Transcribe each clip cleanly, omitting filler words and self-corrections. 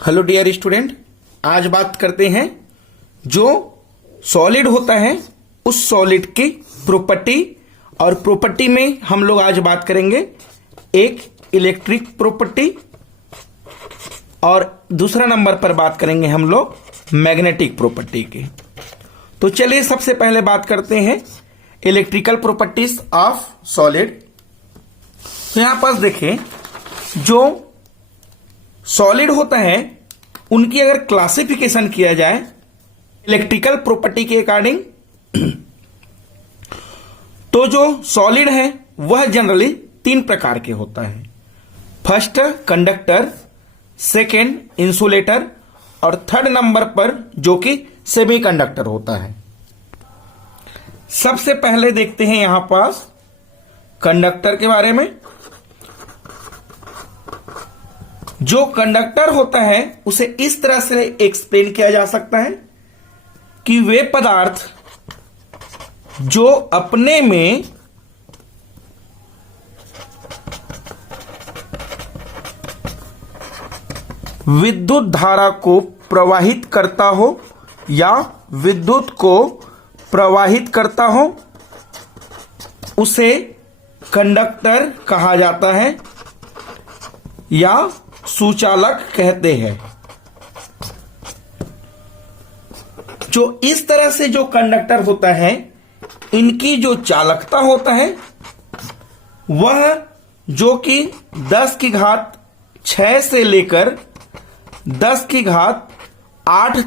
Hello dear student, आज बात करते हैं जो सॉलिड होता है उस सॉलिड की प्रॉपर्टी। और प्रॉपर्टी में हम लोग आज बात करेंगे एक इलेक्ट्रिक प्रॉपर्टी और दूसरा नंबर पर बात करेंगे हम लोग मैग्नेटिक प्रॉपर्टी की। तो चलिए सबसे पहले बात करते हैं इलेक्ट्रिकल प्रॉपर्टीज ऑफ सॉलिड। तो यहां पास देखें, जो सॉलिड होता है उनकी अगर क्लासिफिकेशन किया जाए इलेक्ट्रिकल प्रॉपर्टी के अकॉर्डिंग, तो जो सॉलिड है वह जनरली 3 प्रकार के होता है। फर्स्ट कंडक्टर, सेकेंड इंसुलेटर और थर्ड नंबर पर जो कि सेमीकंडक्टर होता है। सबसे पहले देखते हैं यहां पास कंडक्टर के बारे में। जो कंडक्टर होता है उसे इस तरह से एक्सप्लेन किया जा सकता है कि वे पदार्थ जो अपने में विद्युत धारा को प्रवाहित करता हो या विद्युत को प्रवाहित करता हो उसे कंडक्टर कहा जाता है या सुचालक कहते हैं। जो इस तरह से जो कंडक्टर होता है इनकी जो चालकता होता है वह जो कि 10 की घात 6 से लेकर 10 की घात 8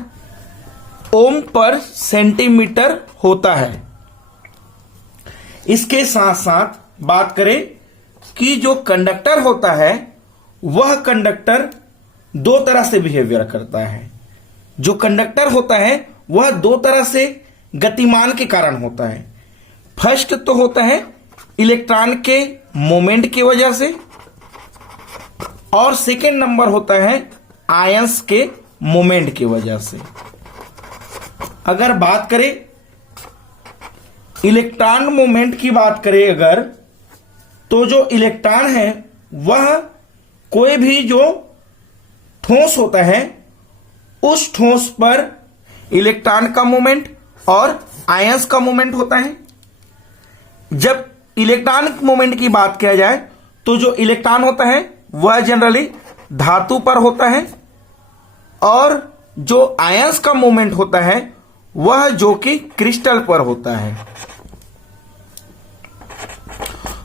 ओम पर सेंटीमीटर होता है। इसके साथ साथ बात करें कि जो कंडक्टर होता है वह कंडक्टर 2 तरह से बिहेवियर करता है। जो कंडक्टर होता है वह 2 तरह से गतिमान के कारण होता है। फर्स्ट तो होता है इलेक्ट्रॉन के मोमेंट की वजह से, और सेकेंड नंबर होता है आयंस के मोमेंट की वजह से। अगर बात करें इलेक्ट्रॉन मोमेंट की बात करें अगर, तो जो इलेक्ट्रॉन है वह कोई भी जो ठोस होता है उस ठोस पर इलेक्ट्रॉन का मोमेंट और आयंस का मोमेंट होता है। जब इलेक्ट्रॉन मोमेंट की बात किया जाए तो जो इलेक्ट्रॉन होता है वह जनरली धातु पर होता है, और जो आयंस का मोमेंट होता है वह जो कि क्रिस्टल पर होता है।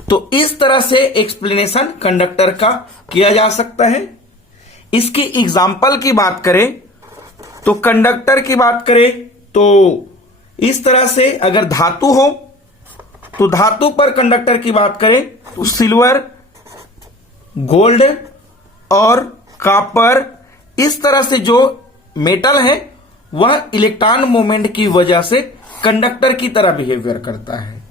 तो इस तरह से एक्सप्लेनेशन कंडक्टर का किया जा सकता है। इसकी एग्जाम्पल की बात करें तो कंडक्टर की बात करें तो इस तरह से अगर धातु हो तो धातु पर कंडक्टर की बात करें तो सिल्वर, गोल्ड और कॉपर, इस तरह से जो मेटल है वह इलेक्ट्रॉन मोमेंट की वजह से कंडक्टर की तरह बिहेवियर करता है।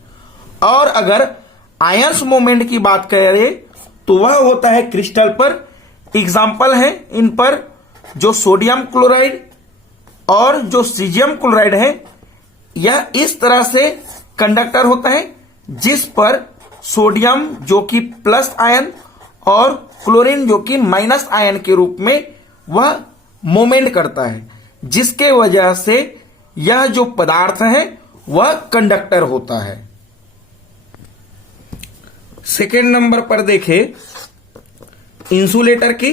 और अगर आयंस मोमेंट की बात करें तो वह होता है क्रिस्टल पर। एग्जाम्पल है इन पर जो सोडियम क्लोराइड और जो सीजियम क्लोराइड है, यह इस तरह से कंडक्टर होता है जिस पर सोडियम जो कि प्लस आयन और क्लोरीन जो कि माइनस आयन के रूप में वह मोमेंट करता है, जिसके वजह से यह जो पदार्थ है वह कंडक्टर होता है। सेकेंड नंबर पर देखें इंसुलेटर की।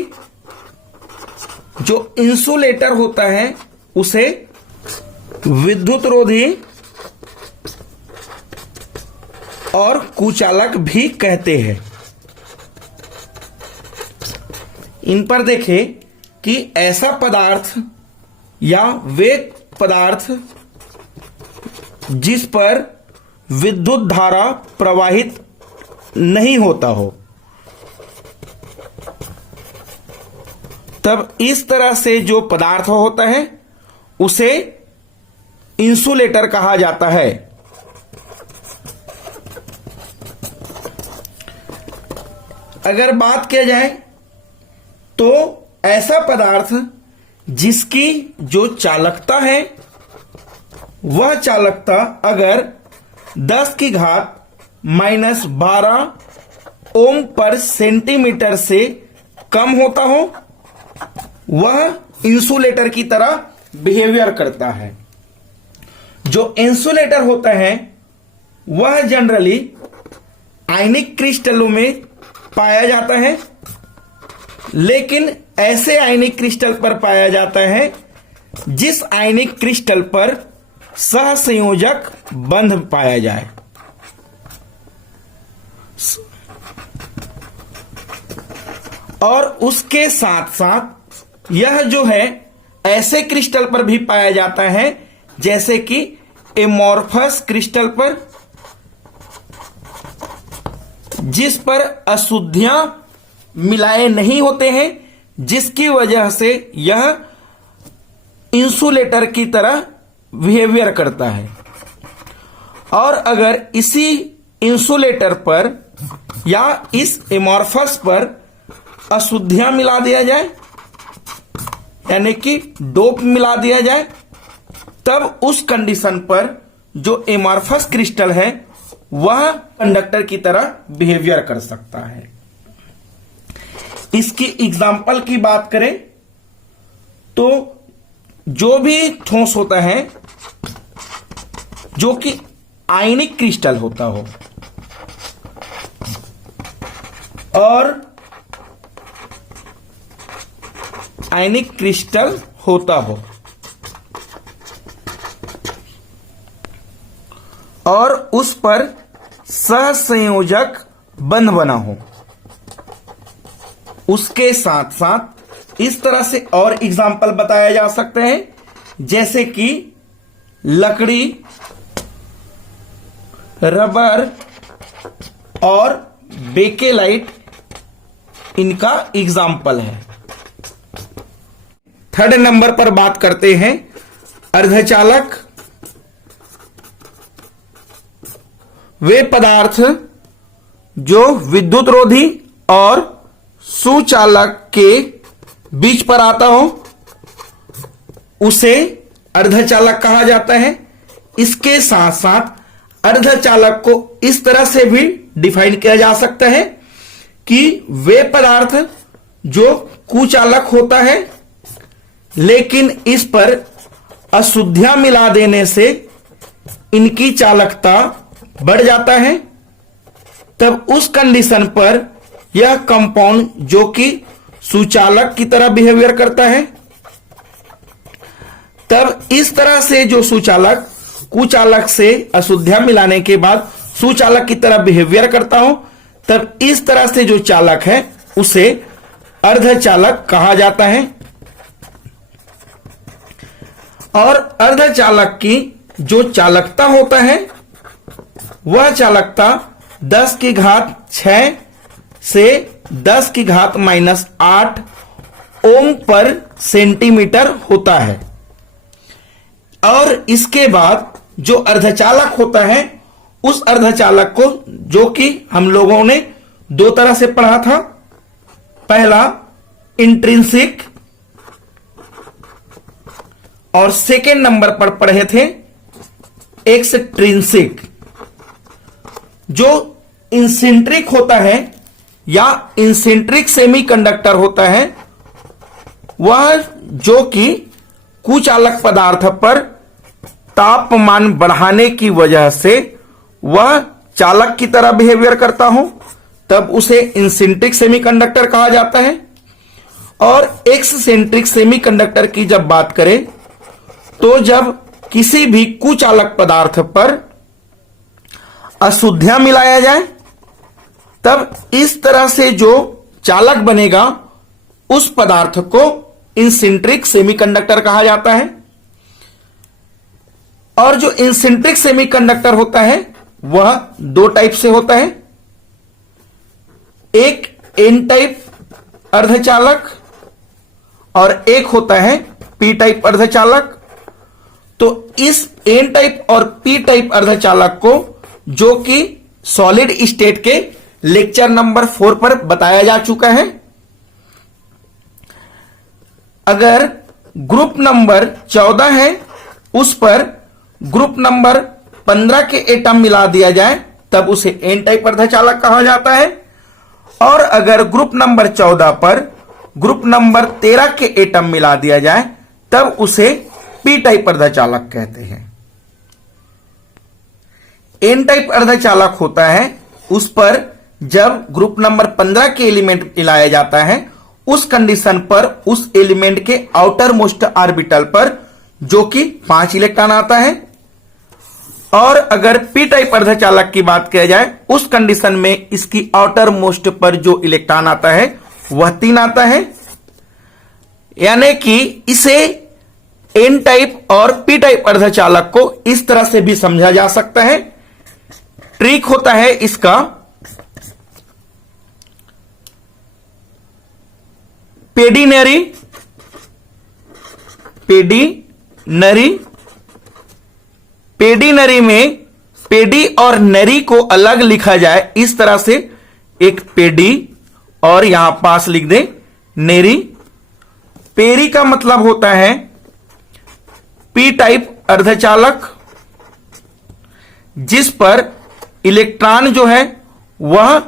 जो इंसुलेटर होता है उसे विद्युत रोधी और कुचालक भी कहते हैं। इन पर देखें कि ऐसा पदार्थ या वे पदार्थ जिस पर विद्युत धारा प्रवाहित नहीं होता हो, तब इस तरह से जो पदार्थ होता है उसे इंसुलेटर कहा जाता है। अगर बात किया जाए तो ऐसा पदार्थ जिसकी जो चालकता है वह चालकता अगर 10 की घात -12 ओम पर सेंटीमीटर से कम होता हो वह इंसुलेटर की तरह बिहेवियर करता है। जो इंसुलेटर होता है वह जनरली आयनिक क्रिस्टलों में पाया जाता है, लेकिन ऐसे आयनिक क्रिस्टल पर पाया जाता है जिस आयनिक क्रिस्टल पर सहसंयोजक बंध पाया जाए। और उसके साथ साथ यह जो है ऐसे क्रिस्टल पर भी पाया जाता है जैसे कि एमोर्फस क्रिस्टल पर, जिस पर अशुद्धियां मिलाए नहीं होते हैं, जिसकी वजह से यह इंसुलेटर की तरह बिहेवियर करता है। और अगर इसी इंसुलेटर पर या इस एमोर्फस पर अशुद्धियां मिला दिया जाए, यानी कि डोप मिला दिया जाए, तब उस कंडीशन पर जो एमोर्फस क्रिस्टल है वह कंडक्टर की तरह बिहेवियर कर सकता है। इसकी एग्जाम्पल की बात करें तो जो भी ठोस होता है जो कि आयनिक क्रिस्टल होता हो और आयनिक क्रिस्टल होता हो और उस पर सहसंयोजक बंध बना हो, उसके साथ साथ इस तरह से और एग्जाम्पल बताया जा सकते हैं जैसे कि लकड़ी, रबर और बेकेलाइट इनका एग्जाम्पल है। थर्ड नंबर पर बात करते हैं अर्धचालक। वे पदार्थ जो विद्युत रोधी और सुचालक के बीच पर आता हो उसे अर्धचालक कहा जाता है। इसके साथ साथ अर्धचालक को इस तरह से भी डिफाइन किया जा सकता है कि वे पदार्थ जो कुचालक होता है लेकिन इस पर अशुद्धियां मिला देने से इनकी चालकता बढ़ जाता है, तब उस कंडीशन पर यह कंपाउंड जो कि सुचालक की तरह बिहेवियर करता है। तब इस तरह से जो सुचालक कुचालक से अशुद्धियां मिलाने के बाद सुचालक की तरह बिहेवियर करता हो, तब इस तरह से जो चालक है उसे अर्धचालक कहा जाता है। और अर्धचालक की जो चालकता होता है वह चालकता 10 की घात 6 से 10 की घात -8 ओम पर सेंटीमीटर होता है। और इसके बाद जो अर्धचालक होता है उस अर्धचालक को जो कि हम लोगों ने दो तरह से पढ़ा था, पहला इंट्रिंसिक और सेकेंड नंबर पर पढ़े थे एक्सट्रिंसिक। जो इंसेंट्रिक होता है या इंसेंट्रिक सेमीकंडक्टर होता है वह जो कि कुचालक पदार्थ पर तापमान बढ़ाने की वजह से वह चालक की तरह बिहेवियर करता हो, तब उसे इंसेंट्रिक सेमीकंडक्टर कहा जाता है। और एक्ससेंट्रिक सेमीकंडक्टर की जब बात करें तो जब किसी भी कुचालक पदार्थ पर अशुद्धियां मिलाया जाए तब इस तरह से जो चालक बनेगा उस पदार्थ को इंसेंट्रिक सेमीकंडक्टर कहा जाता है। और जो इंसेंट्रिक सेमीकंडक्टर होता है वह दो टाइप से होता है, एक एन टाइप अर्धचालक और एक होता है पी टाइप अर्धचालक। तो इस एन टाइप और पी टाइप अर्धचालक को जो कि सॉलिड स्टेट के लेक्चर नंबर 4 पर बताया जा चुका है। अगर ग्रुप नंबर 14 है उस पर ग्रुप नंबर 15 के एटम मिला दिया जाए तब उसे एन टाइप अर्धचालक कहा जाता है। और अगर ग्रुप नंबर 14 पर ग्रुप नंबर 13 के एटम मिला दिया जाए तब उसे पी टाइप अर्धचालक कहते हैं। एन टाइप अर्धचालक होता है उस पर जब ग्रुप नंबर 15 के एलिमेंट मिलाया जाता है, उस कंडीशन पर उस एलिमेंट के आउटर मोस्ट ऑर्बिटल पर जो कि 5 इलेक्ट्रॉन आता है। और अगर पी टाइप अर्धचालक की बात किया जाए, उस कंडीशन में इसकी आउटर मोस्ट पर जो इलेक्ट्रॉन आता है वह 3 आता है। यानी कि इसे एन टाइप और पी टाइप अर्धचालक को इस तरह से भी समझा जा सकता है। ट्रिक होता है इसका, पेडिनरी में पेडी और नरी को अलग लिखा जाए इस तरह से, एक पेडी और यहां पास लिख दे नेरी। पेरी का मतलब होता है पी टाइप अर्धचालक, जिस पर इलेक्ट्रॉन जो है वह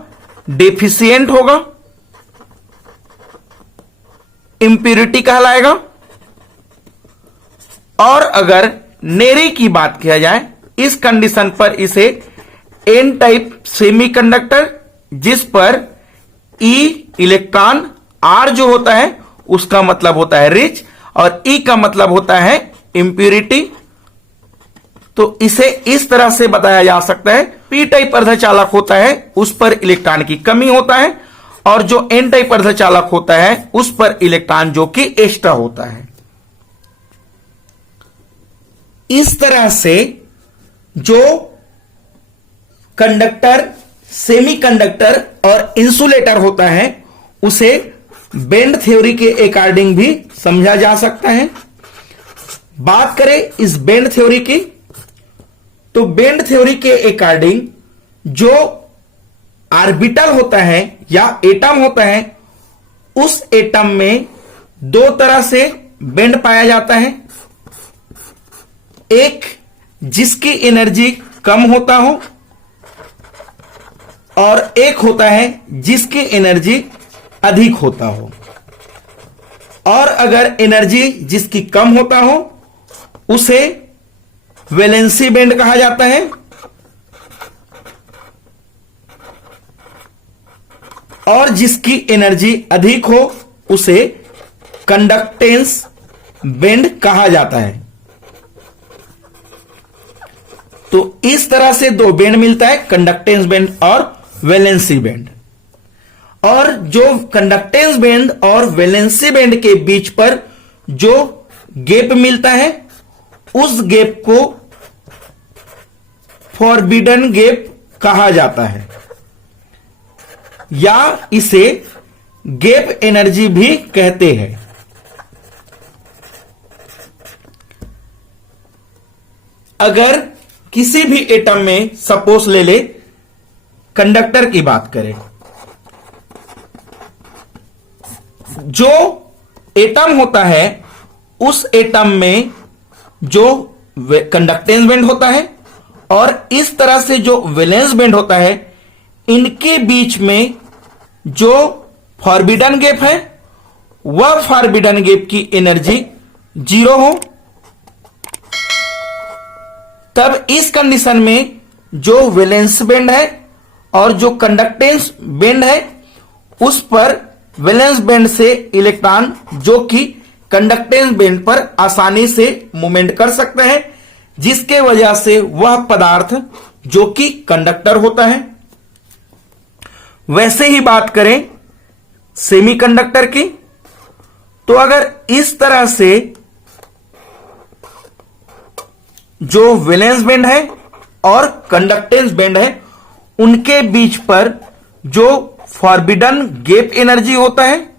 डेफिशिएंट होगा, इंप्योरिटी कहलाएगा। और अगर नेरी की बात किया जाए, इस कंडीशन पर इसे एन टाइप सेमीकंडक्टर, जिस पर ई इलेक्ट्रॉन, आर जो होता है उसका मतलब होता है रिच और ई का मतलब होता है इंप्योरिटी, तो इसे इस तरह से बताया जा सकता है। पी टाइप अर्धचालक होता है उस पर इलेक्ट्रॉन की कमी होता है, और जो एन टाइप अर्धचालक होता है उस पर इलेक्ट्रॉन जो कि एक्स्ट्रा होता है। इस तरह से जो कंडक्टर, सेमीकंडक्टर और इंसुलेटर होता है उसे बेंड थ्योरी के अकॉर्डिंग भी समझा जा सकता है। बात करें इस बेंड थ्योरी की, तो बेंड थ्योरी के अकॉर्डिंग जो ऑर्बिटल होता है या एटम होता है, उस एटम में 2 तरह से बेंड पाया जाता है। एक जिसकी एनर्जी कम होता हो, और एक होता है जिसकी एनर्जी अधिक होता हो। और अगर एनर्जी जिसकी कम होता हो उसे वैलेंसी बैंड कहा जाता है, और जिसकी एनर्जी अधिक हो उसे कंडक्टेंस बैंड कहा जाता है। तो इस तरह से 2 बैंड मिलता है, कंडक्टेंस बैंड और वैलेंसी बैंड। और जो कंडक्टेंस बैंड और वैलेंसी बैंड के बीच पर जो गैप मिलता है, उस गैप को फॉरबिडन गैप कहा जाता है, या इसे गैप एनर्जी भी कहते हैं। अगर किसी भी एटम में सपोज ले ले, कंडक्टर की बात करें, जो एटम होता है उस एटम में जो कंडक्टेंस बैंड होता है और इस तरह से जो वैलेंस बैंड होता है, इनके बीच में जो फॉरबिडन गैप है वह फॉरबिडन गैप की एनर्जी 0 हो, तब इस कंडीशन में जो वैलेंस बैंड है और जो कंडक्टेंस बैंड है उस पर वैलेंस बैंड से इलेक्ट्रॉन जो कि कंडक्टेंस बैंड पर आसानी से मूवमेंट कर सकते हैं, जिसके वजह से वह पदार्थ जो कि कंडक्टर होता है। वैसे ही बात करें सेमीकंडक्टर की, तो अगर इस तरह से जो वैलेंस बैंड है और कंडक्टेंस बैंड है उनके बीच पर जो फॉरबिडन गैप एनर्जी होता है,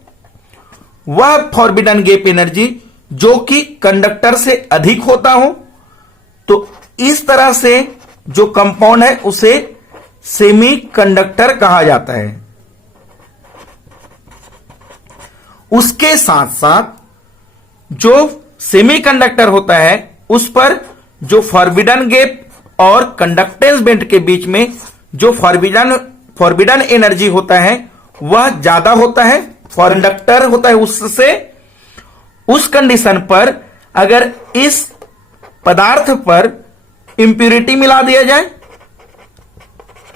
वह फॉरबिडन गैप एनर्जी जो कि कंडक्टर से अधिक होता हो, तो इस तरह से जो कंपाउंड है उसे सेमीकंडक्टर कहा जाता है। उसके साथ साथ जो सेमीकंडक्टर होता है उस पर जो फॉरबिडन गैप और कंडक्टेंस बैंड के बीच में जो फॉरबिडन एनर्जी होता है वह ज्यादा होता है, कंडक्टर होता है, उससे उस कंडीशन पर अगर इस पदार्थ पर इंप्यूरिटी मिला दिया जाए,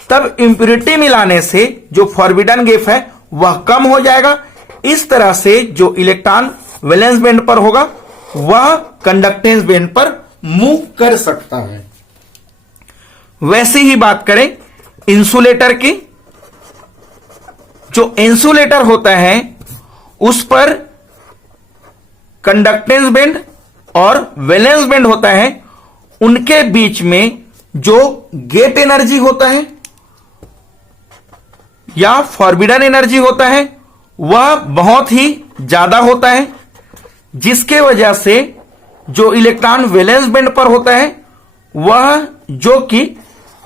तब इंप्यूरिटी मिलाने से जो फॉरबिडन गैस है वह कम हो जाएगा। इस तरह से जो इलेक्ट्रॉन वैलेंस बैंड पर होगा वह कंडक्टेंस बैंड पर मूव कर सकता है। वैसे ही बात करें इंसुलेटर की, जो इंसुलेटर होता है उस पर कंडक्टेंस बैंड और वैलेंस बैंड होता है, उनके बीच में जो गेट एनर्जी होता है या फॉरबिडन एनर्जी होता है वह बहुत ही ज्यादा होता है, जिसके वजह से जो इलेक्ट्रॉन वैलेंस बैंड पर होता है वह जो कि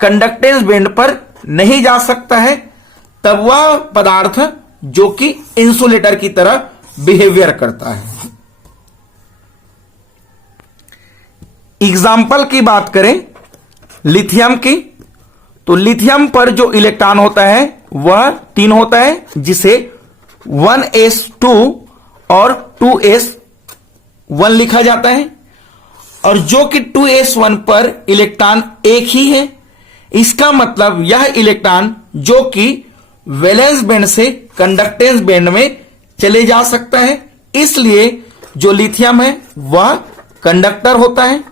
कंडक्टेंस बैंड पर नहीं जा सकता है, तब वह पदार्थ जो कि इंसुलेटर की तरह बिहेवियर करता है। एग्जाम्पल की बात करें लिथियम की, तो लिथियम पर जो इलेक्ट्रॉन होता है वह 3 होता है, जिसे 1s2 और 2s1 लिखा जाता है, और जो कि 2s1 पर इलेक्ट्रॉन एक ही है। इसका मतलब यह इलेक्ट्रॉन जो कि वैलेंस बैंड से कंडक्टेंस बैंड में चले जा सकता है, इसलिए जो लिथियम है वह कंडक्टर होता है।